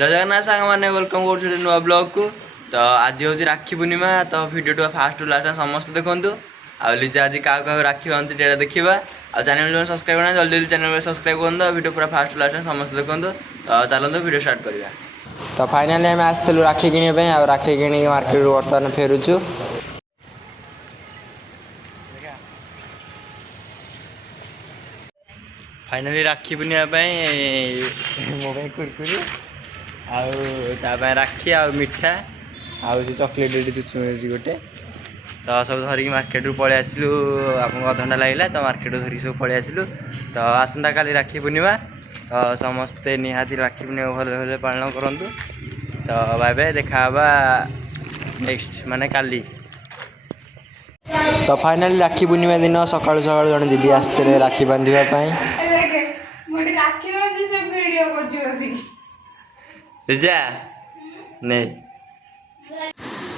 जय जगन्नाथ सांग मैंने वेलकम कर नुआ ब्लॉग को। तो आज हूँ राखी पूर्णिमा। तो भिडियो फास्ट लास्ट समस्त देखूँ। आ लिजा आज क्या राखी बांधुची डेटा देखा। आ चैनल जो सब्सक्राइब करना जल्दी जल्दी चैनल सब्सक्राइब कर भिडियो पूरा फास्ट लास्ट समस्त देखूँ। तो चलते भिडियो स्टार्ट करवा। तो फाइनाली आम आसलु राखी किणा आ राखी कि मार्केट बर्तमान फेरुचु। फाइनाली राखी पूर्णिमा मो कुरकुरी राखी आ मिठा आउ चॉकलेट मिलूँ गोटे। तो सब धरिकी मार्केट रू पलि आसलु। आपको अधघंटा लगे तो मार्केट धरिकी सब पलि आसलु। तो आसंता काली राखी पूर्णिमा। तो समस्ते निहाती राखी पूर्णिमा भले भले पालन करूँ। तो बाय बाय देखा नेक्स्ट माने काली। तो फाइनाली राखी पूर्णिमा दिन सकाळु सकाळु जन दीदी आसते राखी बांधापी। नहीं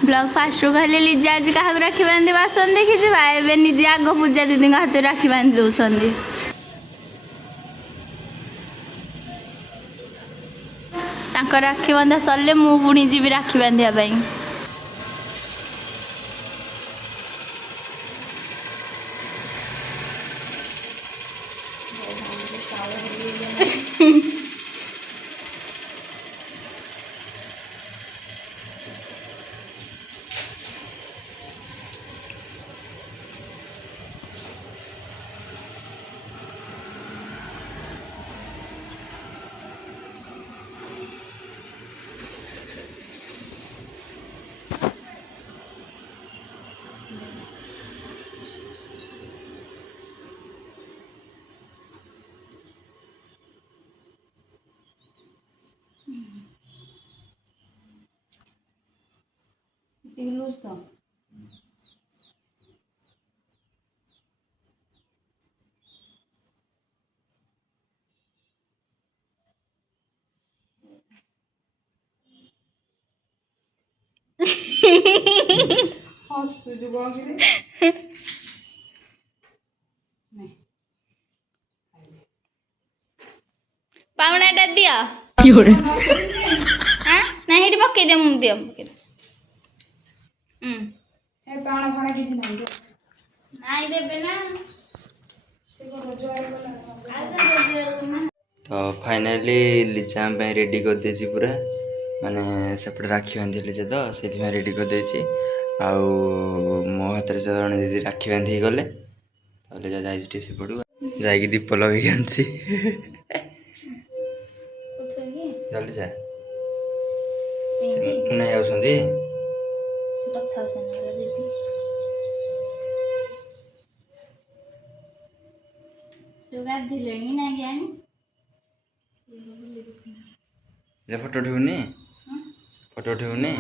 ब्लॉग फास्ट कहले लिजा आज क्या राखी बांधे आसन देखी ए निजे आग पूजा दीदी हाथ राखी बांधि दौरान राखी बांधा सरले मु पुणी जी राखी बांधापी। पावनाटा दिया ना हेटी पकई दे मुझे दिया नाई देबे ना। तो फाइनाली लिजा रेडी कर दे पूरा माने सेपटे राखी बांधी लिजा। तो से रेडी कर दे मो हाथ से जन दीदी राखी बांधिक गले। लिजा जाए सेपटू जा दीप लगे आनी जल्दी जा नहीं आउछंदी फोटो उठौनी फोटो उठौनी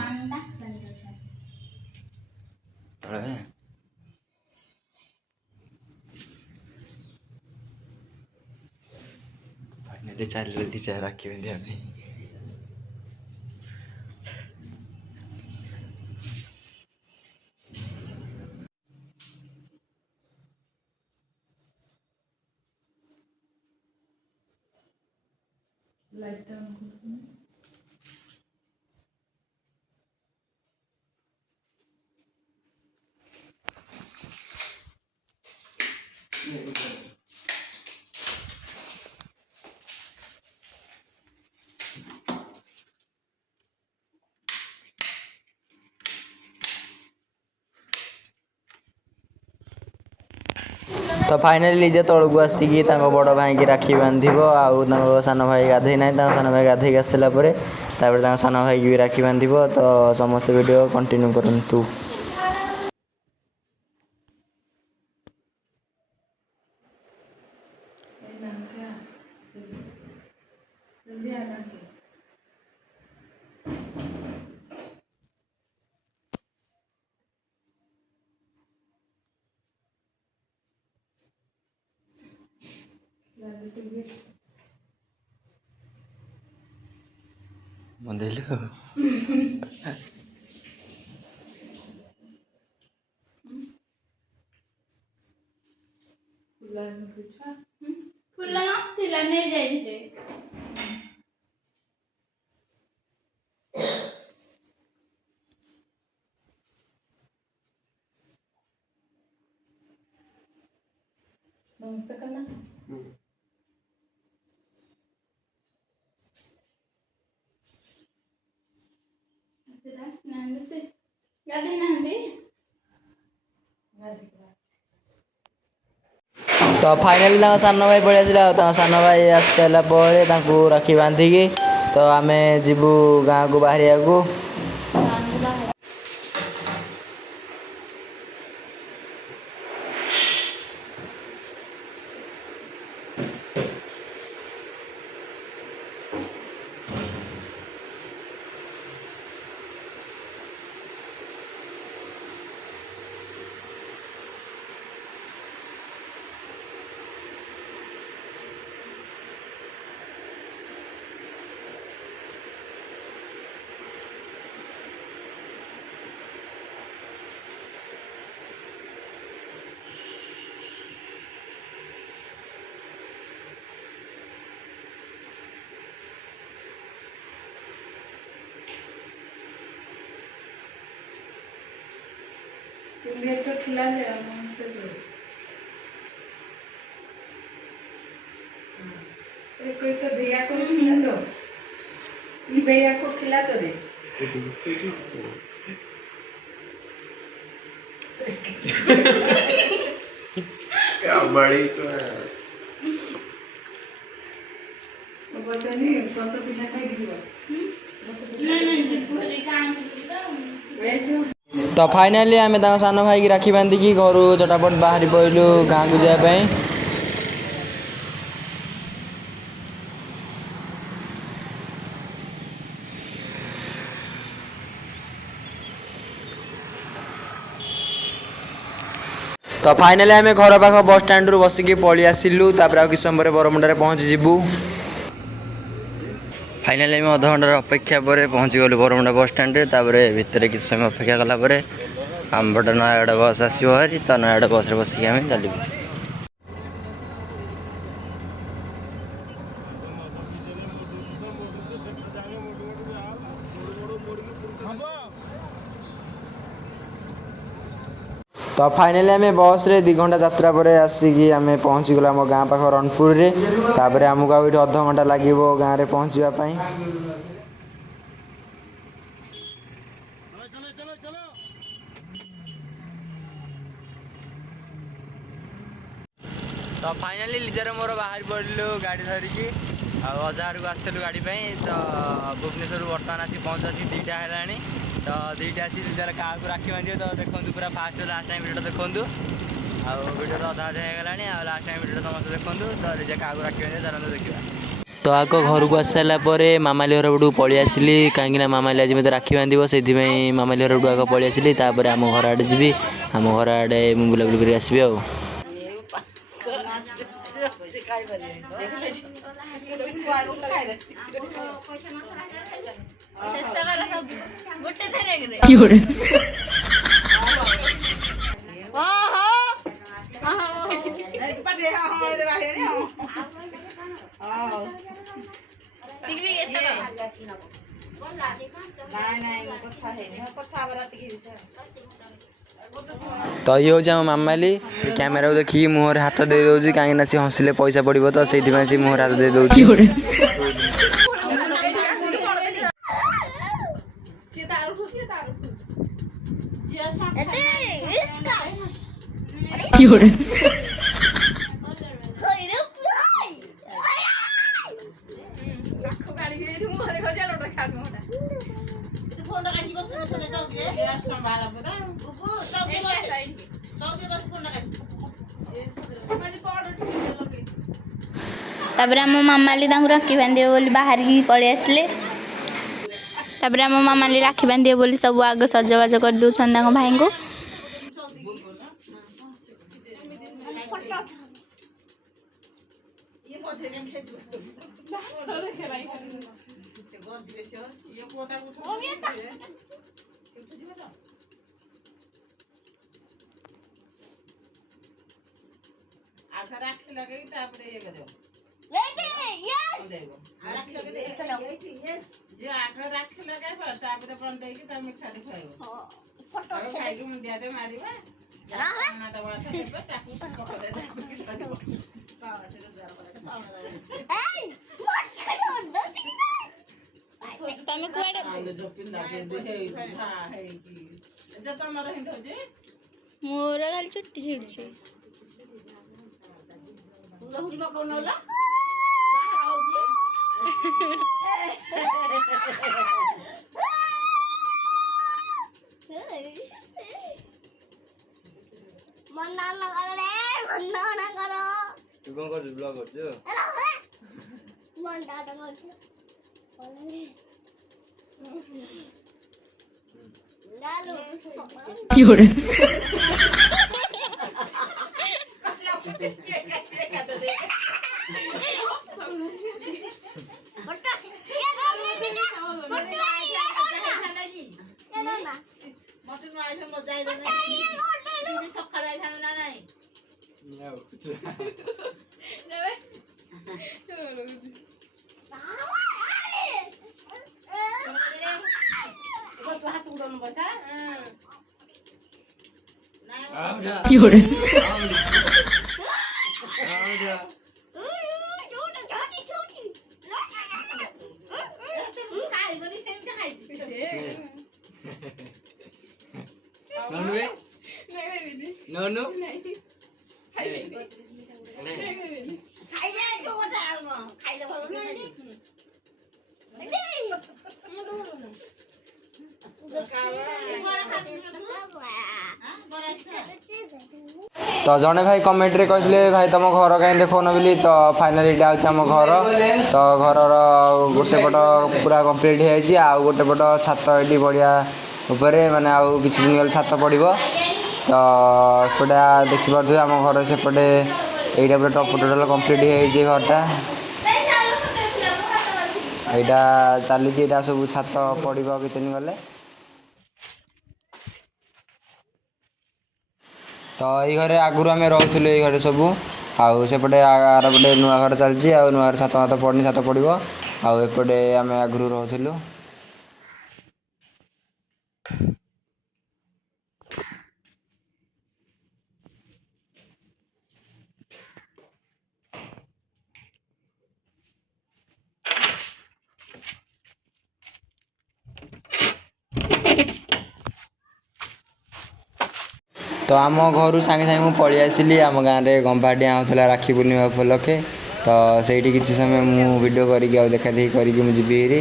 फाइनाली चल दिशा राखी बांधा तो फाइनाली लिजे तौक आसिकी बड़ भाई की राखी बांध आउ सान भाई गाधे ना सान भाई गाधे आसाला सान भाई की भी राखी बांध। तो समस्त वीडियो कंटिन्यू करंतु। मंदिलो फुल नथिला नहीं जाइसे नमस्ते करना तो फाइनाली सान भाई पलि आसा सान भाई आसी सारापर राखी बांधिकी तो आम जीवु गाँव को बाहर को। तो खिला दे नमस्ते कोई तो भैया को खिला दो ये भैया को खिला दो रे क्या बड़ी तो है बस नहीं बस पिठा खाई दियो तो फाइनाली आम सान भाई की राखी बांधिकी घर चटापट बाहरी पड़ू गाँव को जावाई। तो फाइनाली आम घर पाख बस स्टैंड रू बसिकी पलि आसिलु तापर कि समय बरमुंडा पहुँची जीवु। फाइनाली आम अध घंटार अपेक्षा पर पहुँची गलु बरमुंडा बस स्टैंड भितर किसी समय अपेक्षा कलापर आम पटे नयागढ़ बस आसो हारी तो नयागढ़ बस बसिक आम चलू। तो फाइनाली आम बस रे 2 घंटा यात्रा पर आसिकी आम पहुँची गला आम गाँ पाख रणपुर रे तापर आमको आठ अध घंटा लगे गाँव में पहुँचापी। तो फाइनाली लिजार मोर बाहर पड़ू गाड़ी धरिकी अजार को आसलु गाड़ी तो भुवनेश्वर बर्तमान आसी पहुँच आसी 2टा है तो 2टा आसी लिजार क्या राखी बांधे तो देखो पूरा फास्ट लास्ट टाइम भिडियो देखूँ भिडियो अधा अधा होगा लास्ट टाइम भिडियो समस्त देखूँ तो लिजा क्या राखी बांधे चलते देखा। तो आग घर को आस सारापर मामाली घर पटू पलि आसली कहीं मामाली आज मत राखी बांध से मामाली घर पटू आग पलि आसली आम घर आड़े जी आम घर आड़े मुझे बुलाबुली कर आसबि आ। तो ये हूँ मामाली से कैमेरा को देखिए मुहर हाथ दे दौर कहीं सी हसिले पैसा पड़ो तो से मुहर हाथ दे दौर। तापर आम मामाली राखी बांधे बोली बाहर की पलि आसले तापर आम मामाली राखी बांधे बोली सब आग सजबाज कर दौन भाई को। राखी लगे ये करो जे आगे राखी लगे मिठा खाई मुंडिया दे मारिबा ତମେ କୁଆଡେ ମୋର ଖାଲି ଚୁଟି ଛିଡୁଛି। ତୁ କଣ କରୁଛୁ ବ୍ଲଗ କରୁଛୁ? तो जड़े भाई कमेंट रे कहते भाई तुम घर कहीं देखन बोली तो फाइनाली यहाँ हूँ आम घर तो घर गोटे पट पूरा कम्प्लीट हो गोटे पट छात ये बढ़िया उपरे माने आउ किसी दिन गले छात पड़ो तो एपटे देखिपे आम घर सेपटे यहीटा पूरा टोटल कम्प्लीट हो घरटा यहाँ चली सब छात पड़ो किसी दिन गले तो ये घरे आगुरी आम रोलु ये घरे सब आउपटे आरपटे नुआ घर चलती नुआ घर छात मात पड़नी छात पड़ो आउपटे आम आगुरी रोलु तो आम घर सांगे सांगे मुझे पलि आसली आम गाँव में गंभाडिया होता राखी पूर्णिमा उपलक्षे तो सही किसी समय मुझे वीडियो करके देखा देखी करके मुझे जीवी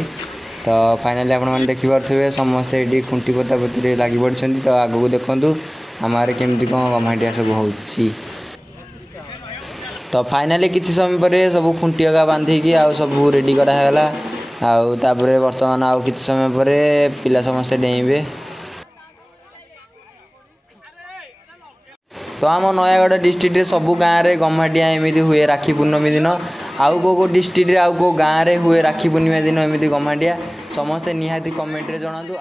तो फाइनाली आपने देखिपे समस्ते ये खुंटी पोता पोती लगी पड़ी तो आगू देखूँ आम आरे केमती कौन गंभाडिया सब हो तो फाइनाली किसी समय पर सब खुंटी अगा बांधिकी आ सब रेडी कराला आउे बर्तमान आउ किसी समय पर पिला समस्ते डेइबे तो आम नयागढ़ डिस्ट्रिक्ट रे सबू गाँव में गम्हाटिया एमती हुए राखी पूर्णमी दिन आउ को डिस्ट्रिक्ट रे आउ को गाँव में हुए राखी पूर्णिमा दिन एमती गम्हाटिया समस्ते निहाती कमेंट रे जणातु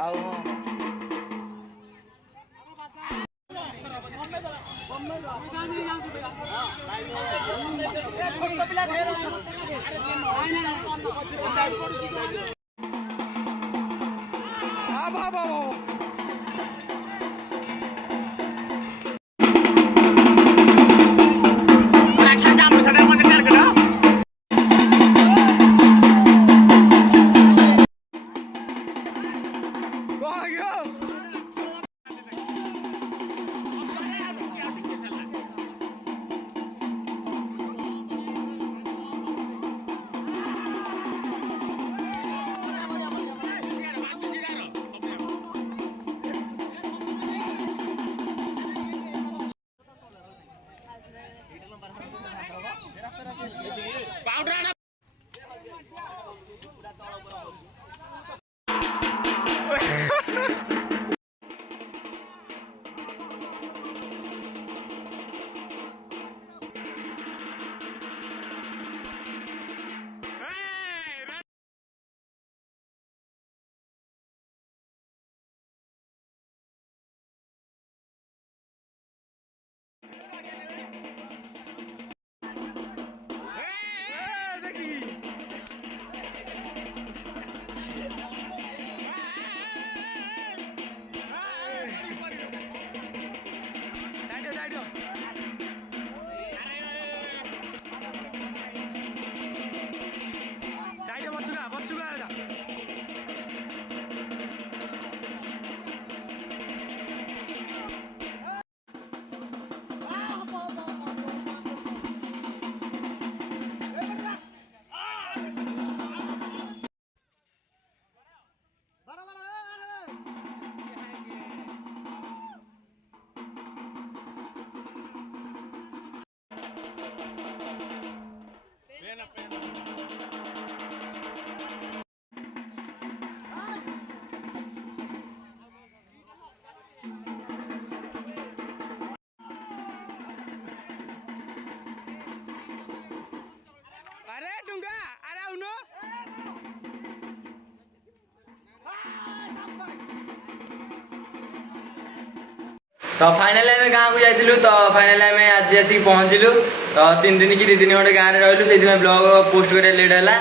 तो फाइनाली आम गाँव को जाइलु तो फाइनाली आम आज आसिक पहुँचलु तो 3 दिन कि 2 दिन खंडे गाँव में रही से ब्लॉग पोस्ट कर लेट है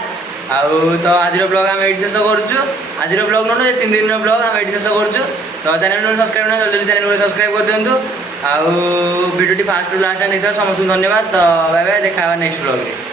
तो आज ब्लॉग आम ये शेष करुँ आज ब्लॉग न 3 दिन ब्लॉग आम ये शेष करुँ तो चैनल सब्सक्राइब ना जल्दी चैनल को सब्सक्राइब कर दिंतु आउ वीडियो फास्ट टू लास्ट देखा समस्त धन्यवाद तो बाय बाय देखा नेक्स्ट ब्लॉग।